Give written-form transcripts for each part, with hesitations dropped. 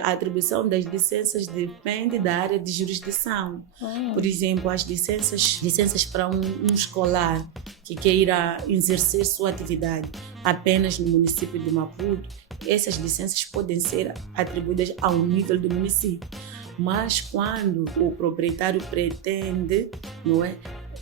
A atribuição das licenças depende da área de jurisdição. Por exemplo, as licenças para um escolar que queira exercer sua atividade apenas no município de Maputo, essas licenças podem ser atribuídas ao nível do município. Mas quando o proprietário pretende, não é,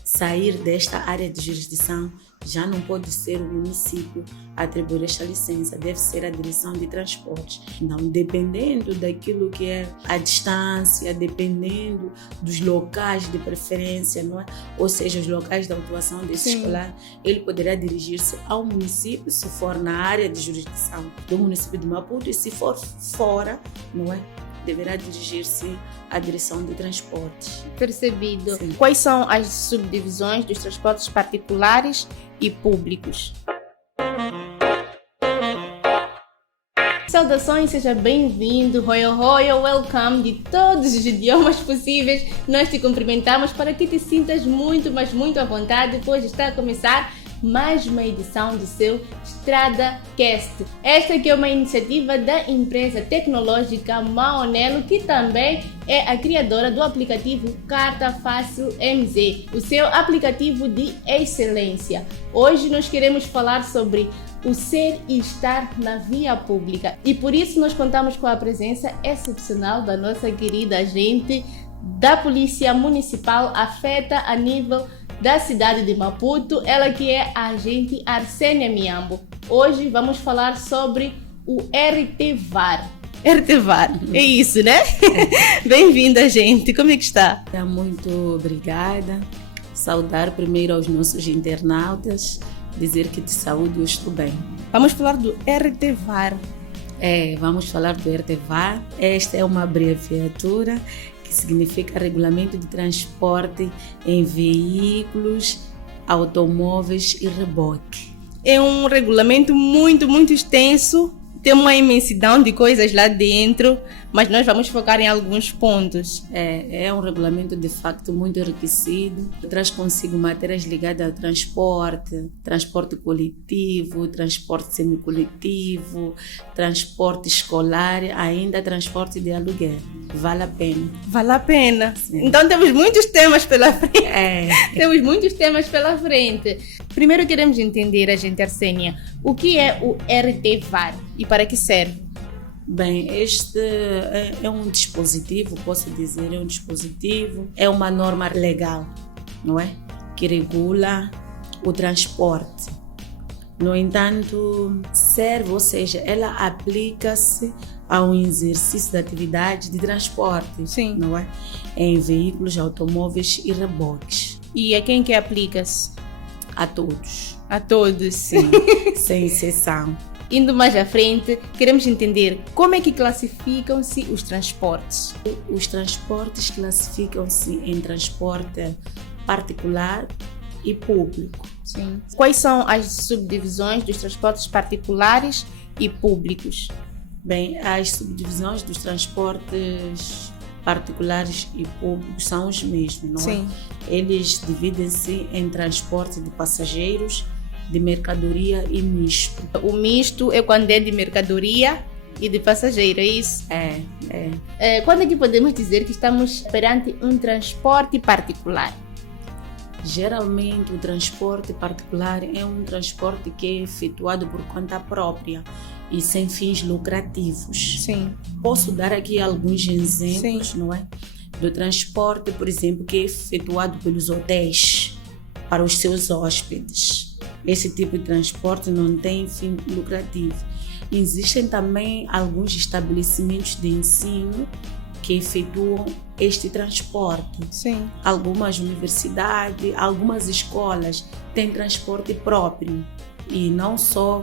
sair desta área de jurisdição, já não pode ser o município a atribuir esta licença, deve ser a direção de transportes. Então, dependendo daquilo que é a distância, dependendo dos locais de preferência, não é? Ou seja, os locais de atuação desse escolar, ele poderá dirigir-se ao município, se for na área de jurisdição do município de Maputo, e se for fora, não é? Deverá dirigir-se à direção de transportes. Percebido. Sim. Quais são as subdivisões dos transportes particulares e públicos? Saudações, seja bem-vindo, Royal Welcome de todos os idiomas possíveis. Nós te cumprimentamos para que te sintas muito, mas muito à vontade, pois está a começar mais uma edição do seu Estrada Cast. Esta que é uma iniciativa da empresa tecnológica Maonelo, que também é a criadora do aplicativo Carta Fácil MZ, o seu aplicativo de excelência. Hoje nós queremos falar sobre o ser e estar na via pública e por isso nós contamos com a presença excepcional da nossa querida agente da Polícia Municipal afeta a nível da cidade de Maputo, ela que é a agente Arsênia Miambo. Hoje vamos falar sobre o RTVAR. RTVAR, é isso, né? Bem-vinda, gente. Como é que está? Muito obrigada. Saudar primeiro aos nossos internautas, dizer que de saúde eu estou bem. Vamos falar do RTVAR. Vamos falar do RTVAR. Esta é uma abreviatura que significa Regulamento de Transporte em Veículos, Automóveis e Reboque. É um regulamento muito, muito extenso, tem uma imensidão de coisas lá dentro, mas nós vamos focar em alguns pontos. É um regulamento de facto muito enriquecido, traz consigo matérias ligadas ao transporte coletivo, transporte semicoletivo, transporte escolar, ainda transporte de aluguel. Vale a pena. Vale a pena. Sim. Então temos muitos temas pela frente. Temos muitos temas pela frente. Primeiro queremos entender, agente Arsênia, o que é o RTVAR e para que serve? Bem, este é um dispositivo, posso dizer, é uma norma legal, não é? Que regula o transporte. No entanto, serve, ou seja, ela aplica-se ao exercício da atividade de transporte, sim, não é? Em veículos, automóveis e reboques. E a quem que aplica-se? A todos. A todos, sim, sem exceção. Indo mais à frente, queremos entender como é que classificam-se os transportes. Os transportes classificam-se em transporte particular e público. Sim. Quais são as subdivisões dos transportes particulares e públicos? Bem, as subdivisões dos transportes particulares e públicos são os mesmos, não sim, é? Eles dividem-se em transporte de passageiros, de mercadoria e misto. O misto é quando é de mercadoria e de passageiro, é isso? Quando é que podemos dizer que estamos perante um transporte particular? Geralmente o transporte particular é um transporte que é efetuado por conta própria e sem fins lucrativos. Sim. Posso dar aqui alguns exemplos, sim, não é? Do transporte, por exemplo, que é efetuado pelos hotéis para os seus hóspedes. Esse tipo de transporte não tem fim lucrativo. Existem também alguns estabelecimentos de ensino que efetuam este transporte. Sim. Algumas universidades, algumas escolas têm transporte próprio. E não só,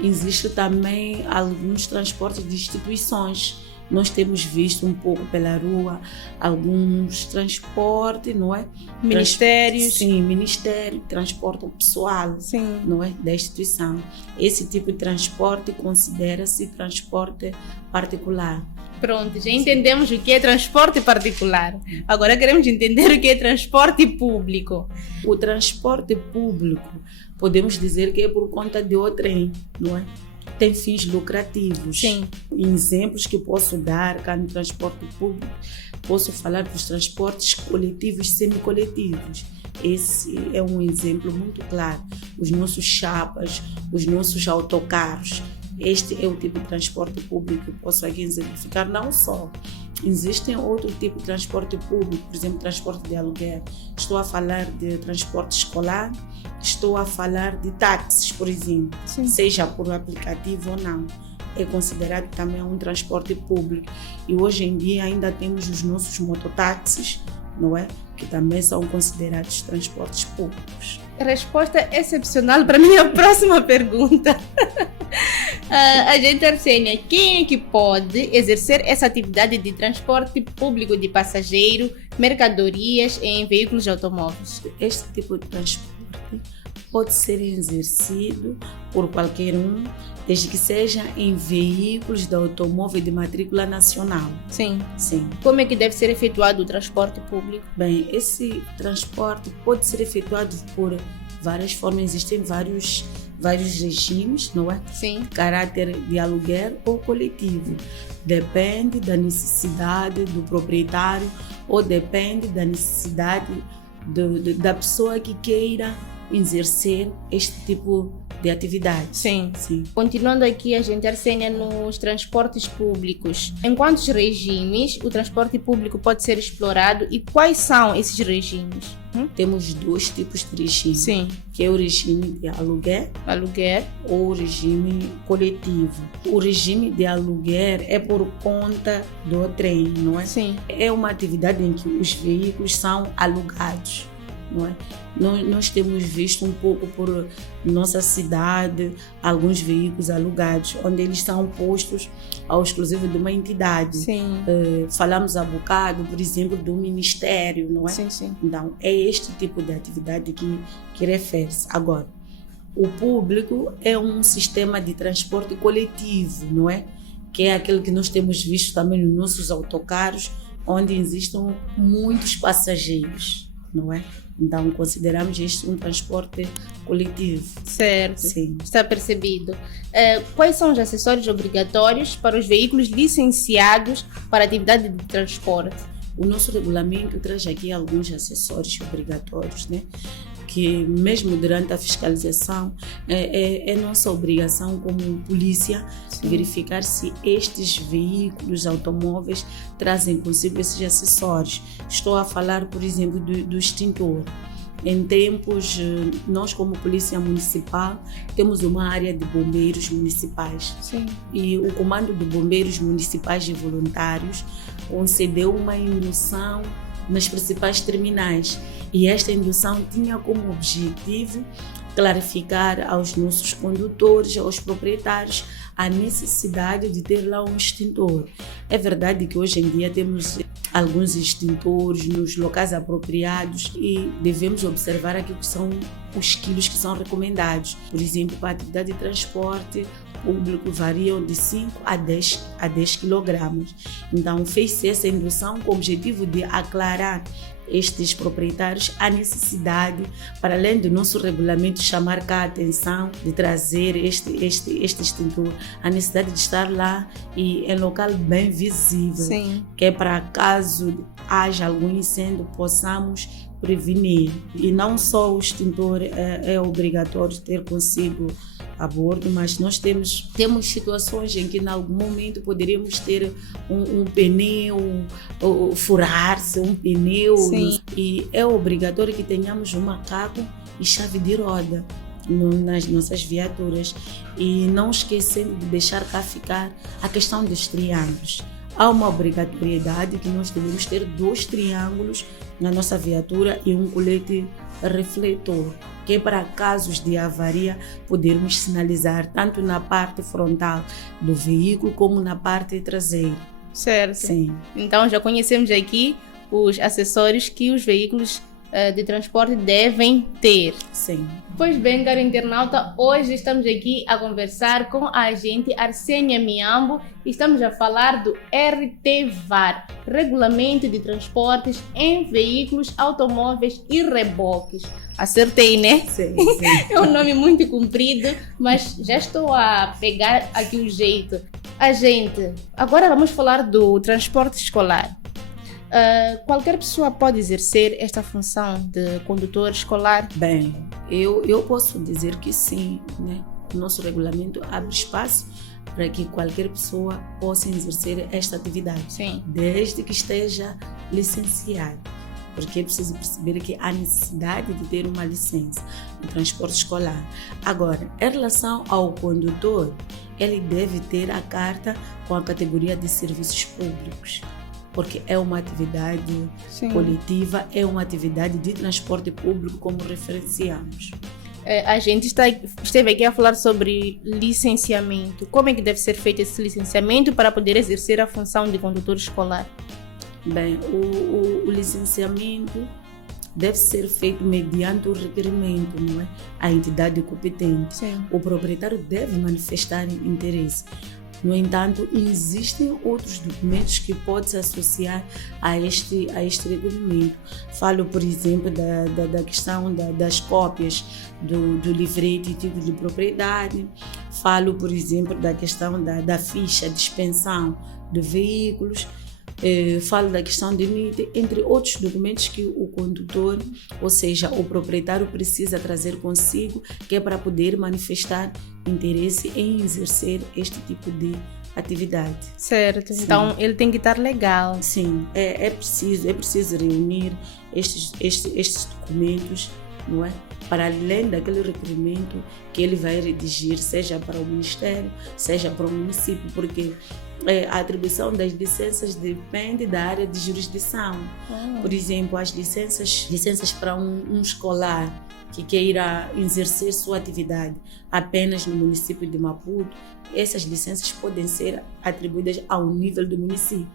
existe também alguns transportes de instituições. Nós temos visto um pouco pela rua alguns transportes, não é? Ministérios. Sim, ministério, transporte pessoal, sim, não é? Da instituição. Esse tipo de transporte considera-se transporte particular. Pronto, já entendemos o que é transporte particular. Agora queremos entender o que é transporte público. O transporte público, podemos dizer que é por conta de o trem, não é? tem fins lucrativos. Sim. Exemplos que posso dar cá no transporte público, posso falar dos transportes coletivos e semicoletivos. Esse é um exemplo muito claro. Os nossos chapas, os nossos autocarros. Este é o tipo de transporte público que posso aqui exemplificar. Não só. Existem outro tipo de transporte público, por exemplo, transporte de aluguel. Estou a falar de transporte escolar, estou a falar de táxis, por exemplo, Sim. seja por aplicativo ou não. É considerado também um transporte público. E hoje em dia ainda temos os nossos mototáxis, não é? Que também são considerados transportes públicos. Resposta excepcional para a minha próxima pergunta. Agente Arsênia, quem é que pode exercer essa atividade de transporte público de passageiro, mercadorias em veículos de automóveis? Este tipo de transporte pode ser exercido por qualquer um, desde que seja em veículos de automóvel de matrícula nacional. Sim. Sim. Como é que deve ser efetuado o transporte público? Bem, esse transporte pode ser efetuado por várias formas. Existem vários regimes, não é? Sim. Caráter de aluguel ou coletivo. Depende da necessidade do proprietário ou depende da necessidade da pessoa que queira exercer este tipo de atividade. Sim. Sim. Continuando aqui, a gente Arsênia, nos transportes públicos. Em quantos regimes o transporte público pode ser explorado e quais são esses regimes? Temos dois tipos de regime. Sim. Que é o regime de aluguel ou o regime coletivo. O regime de aluguel é por conta do trem, não é? Sim. É uma atividade em que os veículos são alugados, não é? Nós temos visto um pouco por nossa cidade alguns veículos alugados, onde eles são postos ao exclusivo de uma entidade. Sim. Falamos há bocado, por exemplo, do Ministério, não é? Sim, sim. Então, é este tipo de atividade que refere-se. Agora, o público é um sistema de transporte coletivo, não é? Que é aquele que nós temos visto também nos nossos autocarros, onde existem muitos passageiros, não é? Então, consideramos este um transporte coletivo. Certo. Sim. Está percebido. Quais são os acessórios obrigatórios para os veículos licenciados para atividade de transporte? O nosso regulamento traz aqui alguns acessórios obrigatórios, né? Que mesmo durante a fiscalização é nossa obrigação como polícia verificar se estes veículos automóveis trazem consigo esses acessórios. Estou a falar, por exemplo, do extintor. Em tempos, nós como Polícia Municipal temos uma área de bombeiros municipais. Sim. E o Comando de Bombeiros Municipais e Voluntários concedeu uma indução nas principais terminais. E esta indução tinha como objetivo clarificar aos nossos condutores, aos proprietários, a necessidade de ter lá um extintor. É verdade que hoje em dia temos alguns extintores nos locais apropriados e devemos observar aqui que são os quilos que são recomendados. Por exemplo, para a atividade de transporte público variam de 5 a 10 kg. Então, fez-se essa indução com o objetivo de aclarar estes proprietários a necessidade, para além do nosso regulamento chamar cá a atenção de trazer este extintor, a necessidade de estar lá e em local bem visível. Sim. Que é para caso haja algum incêndio possamos prevenir. E não só o extintor é obrigatório ter consigo a bordo, mas nós temos situações em que em algum momento poderíamos ter um pneu, furar-se um pneu. Sim. E é obrigatório que tenhamos um macaco e chave de roda nas nossas viaturas. E não esquecendo de deixar cá ficar a questão dos triângulos. Há uma obrigatoriedade que nós devemos ter 2 triângulos na nossa viatura e um colete refletor, que é para casos de avaria podermos sinalizar tanto na parte frontal do veículo como na parte traseira. Certo. Sim. Então já conhecemos aqui os acessórios que os veículos de transporte devem ter. Sim. Pois bem, caro internauta, hoje estamos aqui a conversar com a agente Arsênia Miambo e estamos a falar do RTVAR, Regulamento de Transportes em Veículos, Automóveis e Reboques. Acertei, né? Sim. É um nome muito comprido, mas já estou a pegar aqui o jeito. Agente, agora vamos falar do transporte escolar. Qualquer pessoa pode exercer esta função de condutor escolar? Bem, eu posso dizer que sim, né? O nosso regulamento abre espaço para que qualquer pessoa possa exercer esta atividade, Sim. desde que esteja licenciado, porque é preciso perceber que há necessidade de ter uma licença no transporte escolar. Agora, em relação ao condutor, ele deve ter a carta com a categoria de serviços públicos, porque é uma atividade coletiva, é uma atividade de transporte público, como referenciamos. A gente esteve aqui a falar sobre licenciamento. Como é que deve ser feito esse licenciamento para poder exercer a função de condutor escolar? Bem, o licenciamento deve ser feito mediante o requerimento, não é? A entidade competente. Sim. O proprietário deve manifestar interesse. No entanto, existem outros documentos que podem se associar a este regulamento. Falo, por exemplo, da questão das cópias do livrete e título de propriedade. Falo, por exemplo, da questão da ficha de expensão de veículos. Falo da questão de NIT, entre outros documentos que o condutor, ou seja, o proprietário, precisa trazer consigo, que é para poder manifestar interesse em exercer este tipo de atividade. Certo, Sim. Então ele tem que estar legal. Sim, é preciso reunir estes documentos, não é? Para além daquele requerimento que ele vai redigir, seja para o Ministério, seja para o município, porque a atribuição das licenças depende da área de jurisdição. Por exemplo, as licenças para um escolar que queira exercer sua atividade apenas no município de Maputo, essas licenças podem ser atribuídas ao nível do município.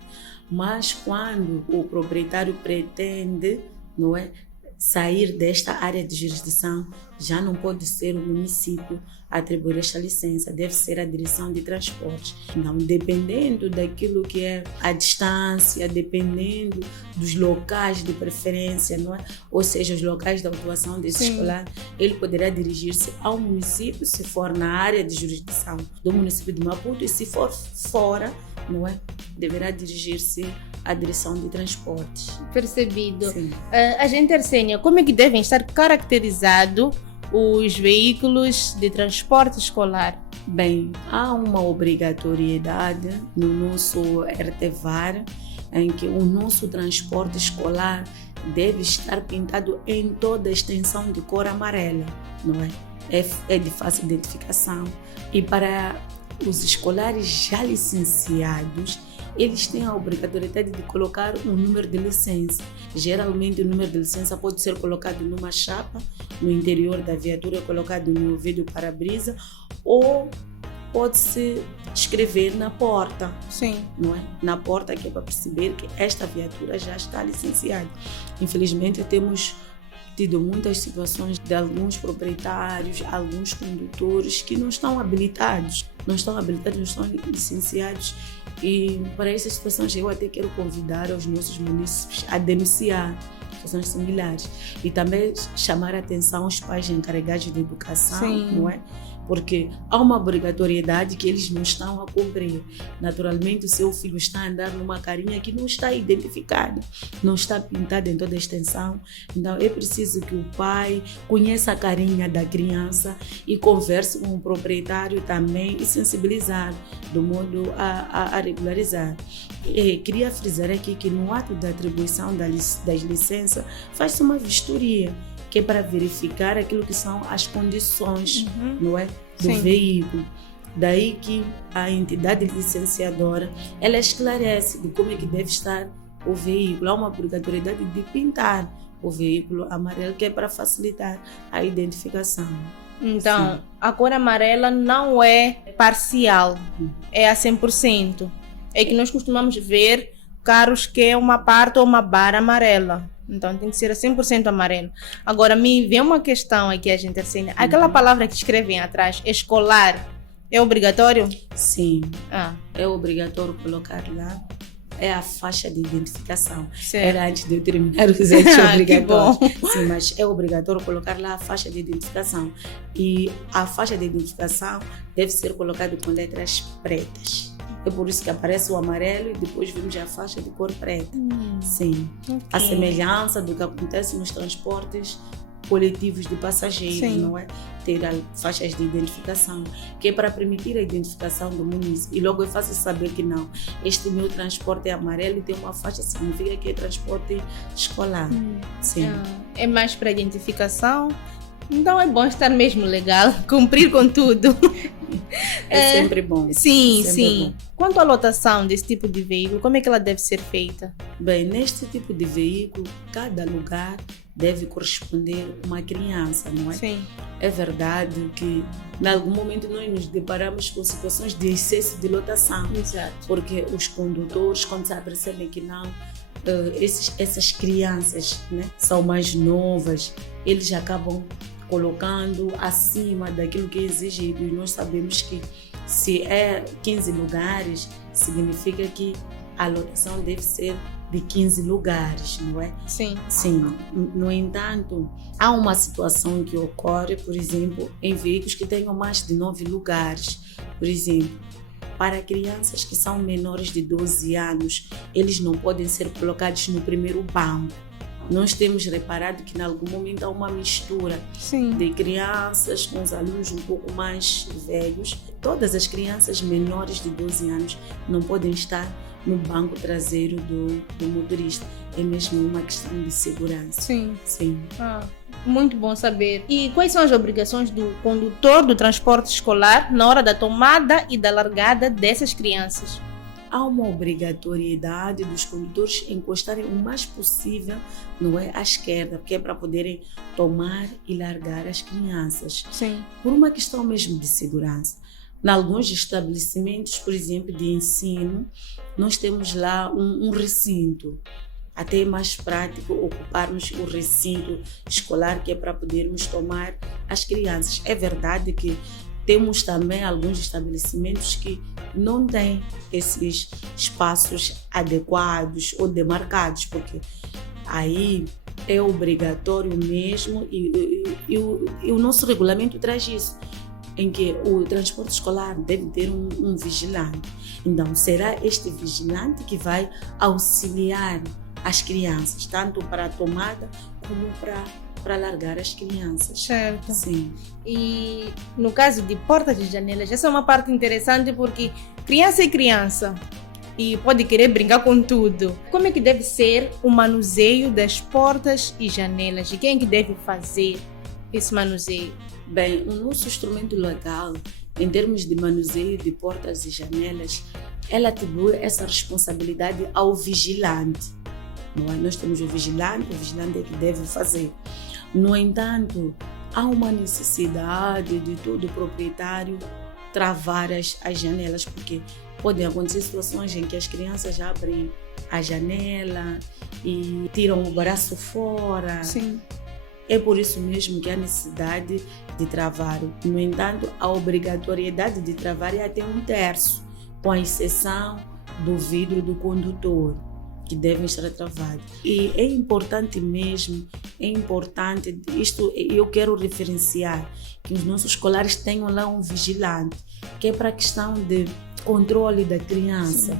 Mas quando o proprietário pretende, não é, sair desta área de jurisdição, já não pode ser o município a atribuir esta licença, deve ser a direção de transportes. Então, dependendo daquilo que é a distância, dependendo dos locais de preferência, não é? Ou seja, os locais de atuação desse escolar, ele poderá dirigir-se ao município, se for na área de jurisdição do município de Maputo, e se for fora, não é? Deverá dirigir-se à direção de transportes. Percebido. Sim. Agente Arsênia, como é que devem estar caracterizados os veículos de transporte escolar? Bem, há uma obrigatoriedade no nosso RTVAR em que o nosso transporte escolar deve estar pintado em toda a extensão de cor amarela, não é? É de fácil identificação. E para os escolares já licenciados, eles têm a obrigatoriedade de colocar um número de licença. Geralmente o número de licença pode ser colocado numa chapa, no interior da viatura, colocado no vidro para-brisa, ou pode-se escrever na porta. Sim. Não é? Na porta, que é para perceber que esta viatura já está licenciada. Infelizmente temos tido muitas situações de alguns proprietários, alguns condutores que não estão habilitados, não estão licenciados, e para essas situações eu até quero convidar os nossos munícipes a denunciar situações similares e também chamar a atenção aos pais encarregados de educação. Sim. Não é? Porque há uma obrigatoriedade que eles não estão a cumprir. Naturalmente, o seu filho está a andar numa carinha que não está identificada, não está pintada em toda a extensão. Então, é preciso que o pai conheça a carinha da criança e converse com o proprietário também e sensibilizar, do modo a regularizar. Queria frisar aqui que no ato da atribuição das licenças, faz-se uma vistoria, que é para verificar aquilo que são as condições, não é, do Sim. veículo. Daí que a entidade licenciadora, ela esclarece de como é que deve estar o veículo. Há uma obrigatoriedade de pintar o veículo amarelo, que é para facilitar a identificação. Então, Sim. a cor amarela não é parcial, é a 100%. É que nós costumamos ver carros que é uma parte ou uma barra amarela, Então tem que ser 100% amarelo. Agora, me vem uma questão aqui, a gente assim, aquela palavra que escrevem atrás, escolar, é obrigatório? Sim, é obrigatório colocar lá. É a faixa de identificação. Certo. Era antes de eu terminar os atos obrigatórios. Que bom. Sim, mas é obrigatório colocar lá a faixa de identificação. E a faixa de identificação deve ser colocada com letras pretas. É por isso que aparece o amarelo e depois vemos a faixa de cor preta. Sim. Okay. A semelhança do que acontece nos transportes coletivos de passageiros, Sim. não é? Ter faixas de identificação, que é para permitir a identificação do munícipe. E logo é fácil saber que não, este meu transporte é amarelo e tem uma faixa, significa que é transporte escolar. Sim. É mais para identificação. Então é bom estar mesmo legal, cumprir com tudo. É sempre bom. Sim, Sempre sim. bom. Quanto à lotação desse tipo de veículo, como é que ela deve ser feita? Bem, neste tipo de veículo, cada lugar deve corresponder uma criança, não é? Sim. É verdade que, em algum momento, nós nos deparamos com situações de excesso de lotação. Exato. Porque os condutores, quando se apercebem que não, essas crianças, né, são mais novas, eles acabam colocando acima daquilo que é exigido. E nós sabemos que se é 15 lugares, significa que a lotação deve ser de 15 lugares, não é? Sim. Sim. No entanto, há uma situação que ocorre, por exemplo, em veículos que tenham mais de 9 lugares. Por exemplo, para crianças que são menores de 12 anos, eles não podem ser colocados no primeiro banco. Nós temos reparado que, em algum momento, há uma mistura de crianças com os alunos um pouco mais velhos. Todas as crianças menores de 12 anos não podem estar no banco traseiro do motorista. É mesmo uma questão de segurança. Sim. Sim. Muito bom saber. E quais são as obrigações do condutor do transporte escolar na hora da tomada e da largada dessas crianças? Há uma obrigatoriedade dos condutores encostarem o mais possível, não é, à esquerda, porque é para poderem tomar e largar as crianças. Sim. Por uma questão mesmo de segurança. Em alguns estabelecimentos, por exemplo, de ensino, nós temos lá um recinto. Até é mais prático ocuparmos o recinto escolar, que é para podermos tomar as crianças. É verdade que temos também alguns estabelecimentos que não têm esses espaços adequados ou demarcados, porque aí é obrigatório mesmo e o nosso regulamento traz isso, em que o transporte escolar deve ter um vigilante. Então, será este vigilante que vai auxiliar as crianças, tanto para a tomada como para largar as crianças. Certo. Sim. E no caso de portas e janelas, essa é uma parte interessante porque criança é criança e pode querer brincar com tudo. Como é que deve ser o manuseio das portas e janelas? E quem é que deve fazer esse manuseio? Bem, o nosso instrumento legal, em termos de manuseio de portas e janelas, ela atribui essa responsabilidade ao vigilante. Não é? Nós temos o vigilante é que deve fazer. No entanto, há uma necessidade de todo proprietário travar as janelas, porque podem acontecer situações em que as crianças abrem a janela e tiram o braço fora. Sim. É por isso mesmo que há necessidade de travar. No entanto, a obrigatoriedade de travar é até 1/3, com a exceção do vidro do condutor, que devem estar travados. E é importante mesmo, isto eu quero referenciar, que os nossos escolares tenham lá um vigilante, que é para a questão de controle da criança.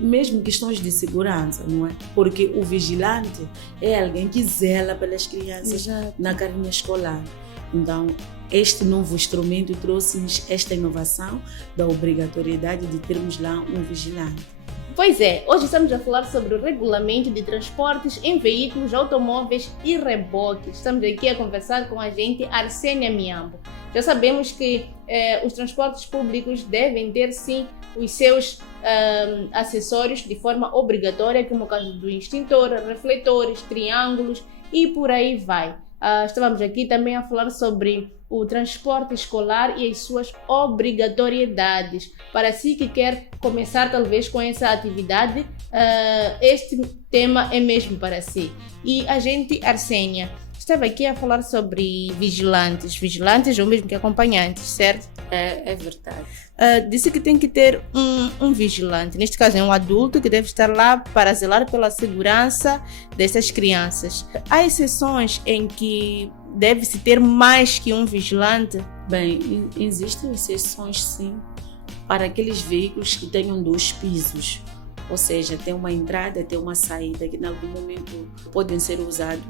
Mesmo questões de segurança, não é? Porque o vigilante é alguém que zela pelas crianças. Exato. Na carinha escolar. Então, este novo instrumento trouxe-nos esta inovação da obrigatoriedade de termos lá um vigilante. Pois é, hoje estamos a falar sobre o regulamento de transportes em veículos, automóveis e reboques. Estamos aqui a conversar com a agente Arsênia Miambo. Já sabemos que os transportes públicos devem ter, sim, os seus acessórios de forma obrigatória, como o caso do extintor, refletores, triângulos e por aí vai. estávamos aqui também a falar sobre o transporte escolar e as suas obrigatoriedades. Para si que quer começar talvez com essa atividade, este tema é mesmo para si. E a gente, Arsênia, estava aqui a falar sobre vigilantes ou mesmo que acompanhantes, certo? É verdade. Disse que tem que ter um vigilante, neste caso é um adulto que deve estar lá para zelar pela segurança dessas crianças. Há exceções em que deve-se ter mais que um vigilante? Bem, existem exceções sim, para aqueles veículos que tenham 2 pisos. Ou seja, tem uma entrada, tem uma saída, que em algum momento podem ser usados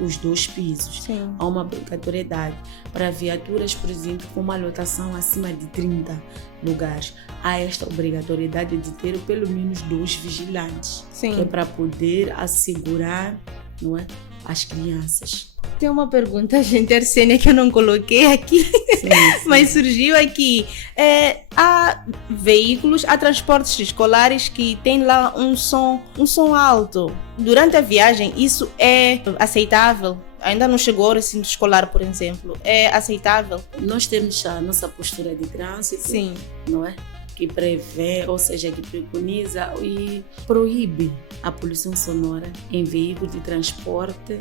os 2 pisos. Sim. Há uma obrigatoriedade. Para viaturas, por exemplo, com uma lotação acima de 30 lugares, há esta obrigatoriedade de ter pelo menos 2 vigilantes. Sim. Que é para poder assegurar, não é, as crianças. Tem uma pergunta, gente, Arsênia, que eu não coloquei aqui, Sim. mas surgiu aqui. Há veículos, há transportes escolares que têm lá um som alto. Durante a viagem, isso é aceitável? Ainda não chegou ao recinto escolar, por exemplo. É aceitável? Nós temos a nossa postura de trânsito, Sim. não é? Que prevê, ou seja, que preconiza e proíbe a poluição sonora em veículos de transporte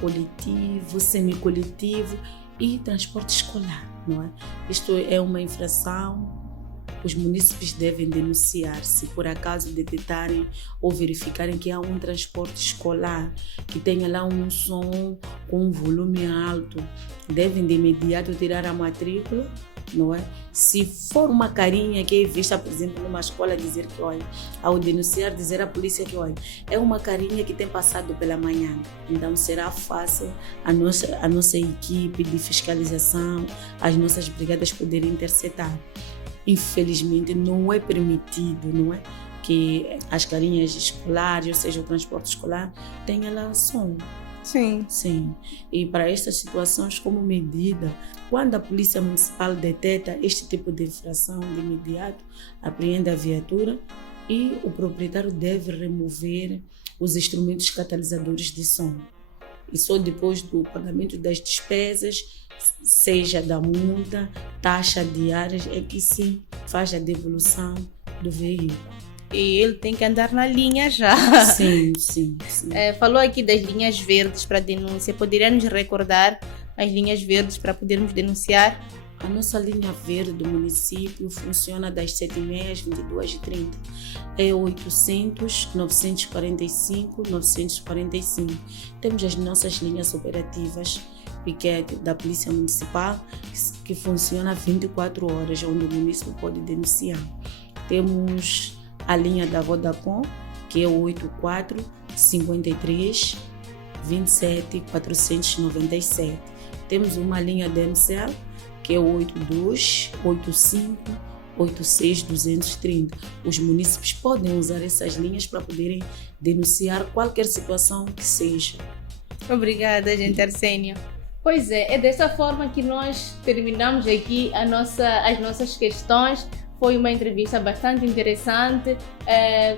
coletivo, semicoletivo e transporte escolar, não é? Isto é uma infração. Os munícipes devem denunciar se por acaso detectarem ou verificarem que há um transporte escolar que tenha lá um som com um volume alto. Devem de imediato tirar a matrícula, não é? Se for uma carinha que é vista, por exemplo, numa escola, dizer que, olha, ao denunciar, dizer à polícia que, olha, é uma carinha que tem passado pela manhã. Então será fácil a nossa equipe de fiscalização, as nossas brigadas poderem interceptar. Infelizmente não é permitido, não é? Que as carinhas escolares, ou seja, o transporte escolar, tenha lá som. Sim. Sim, e para estas situações, como medida, quando a Polícia Municipal detecta este tipo de infração, de imediato apreende a viatura e o proprietário deve remover os instrumentos catalisadores de som. E só depois do pagamento das despesas, seja da multa, taxa diárias, é que se faz a devolução do veículo. E ele tem que andar na linha já. Sim. Falou aqui das linhas verdes para denúncia. Poderia nos recordar as linhas verdes para podermos denunciar? A nossa linha verde do município funciona das 7h30 às 22h30. É 800 945 945. Temos as nossas linhas operativas, piquete da Polícia Municipal, que funciona 24 horas, onde o município pode denunciar. Temos a linha da Vodacom, que é o 84 53 27 497. Temos uma linha da MCL, que é o 82 85 86 230. Os munícipes podem usar essas linhas para poderem denunciar qualquer situação que seja. Obrigada, gente, Arsênia. Pois é dessa forma que nós terminamos aqui as nossas questões. Foi uma entrevista bastante interessante.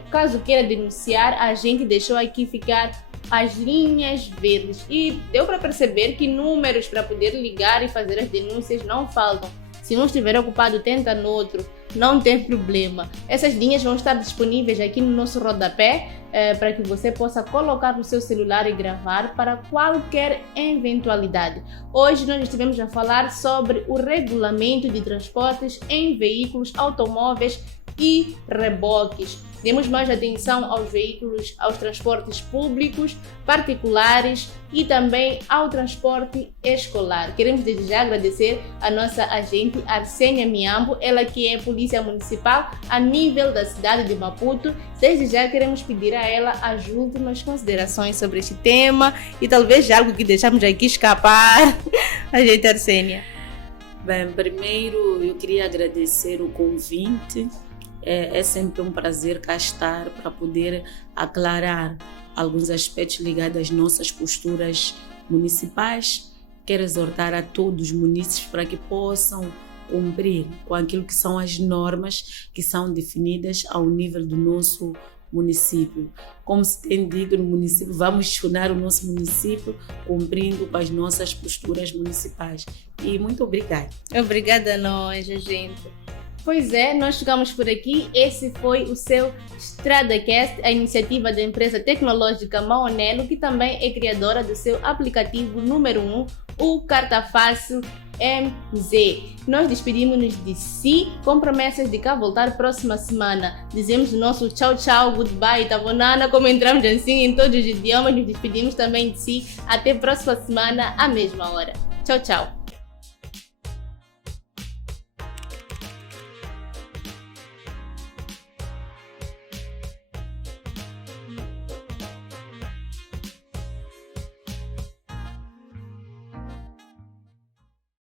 Caso queira denunciar, a gente deixou aqui ficar as linhas verdes. E deu para perceber que números para poder ligar e fazer as denúncias não faltam. Se não estiver ocupado, tenta no outro, não tem problema. Essas linhas vão estar disponíveis aqui no nosso rodapé, para que você possa colocar no seu celular e gravar para qualquer eventualidade. Hoje nós estivemos a falar sobre o regulamento de transportes em veículos automóveis e reboques. Demos mais atenção aos veículos, aos transportes públicos, particulares e também ao transporte escolar. Queremos desde já agradecer a nossa agente Arsênia Miambo, ela que é Polícia Municipal a nível da cidade de Maputo. Desde já queremos pedir a ela as últimas considerações sobre este tema e talvez algo que deixamos aqui escapar. Agente Arsênia. Bem, primeiro eu queria agradecer o convite. É sempre um prazer cá estar para poder aclarar alguns aspectos ligados às nossas posturas municipais. Quero exortar a todos os munícipes para que possam cumprir com aquilo que são as normas que são definidas ao nível do nosso município. Como se tem dito no município, vamos tornar o nosso município cumprindo com as nossas posturas municipais. E muito obrigada. Obrigada a nós, gente. Pois é, nós chegamos por aqui. Esse foi o seu StradaCast, a iniciativa da empresa tecnológica Maonelo, que também é criadora do seu aplicativo número 1, o Carta Fácil MZ. Nós despedimos-nos de si com promessas de cá voltar próxima semana. Dizemos o nosso tchau, tchau, goodbye, tabonana, como entramos assim em todos os idiomas, nos despedimos também de si. Até próxima semana, à mesma hora. Tchau, tchau.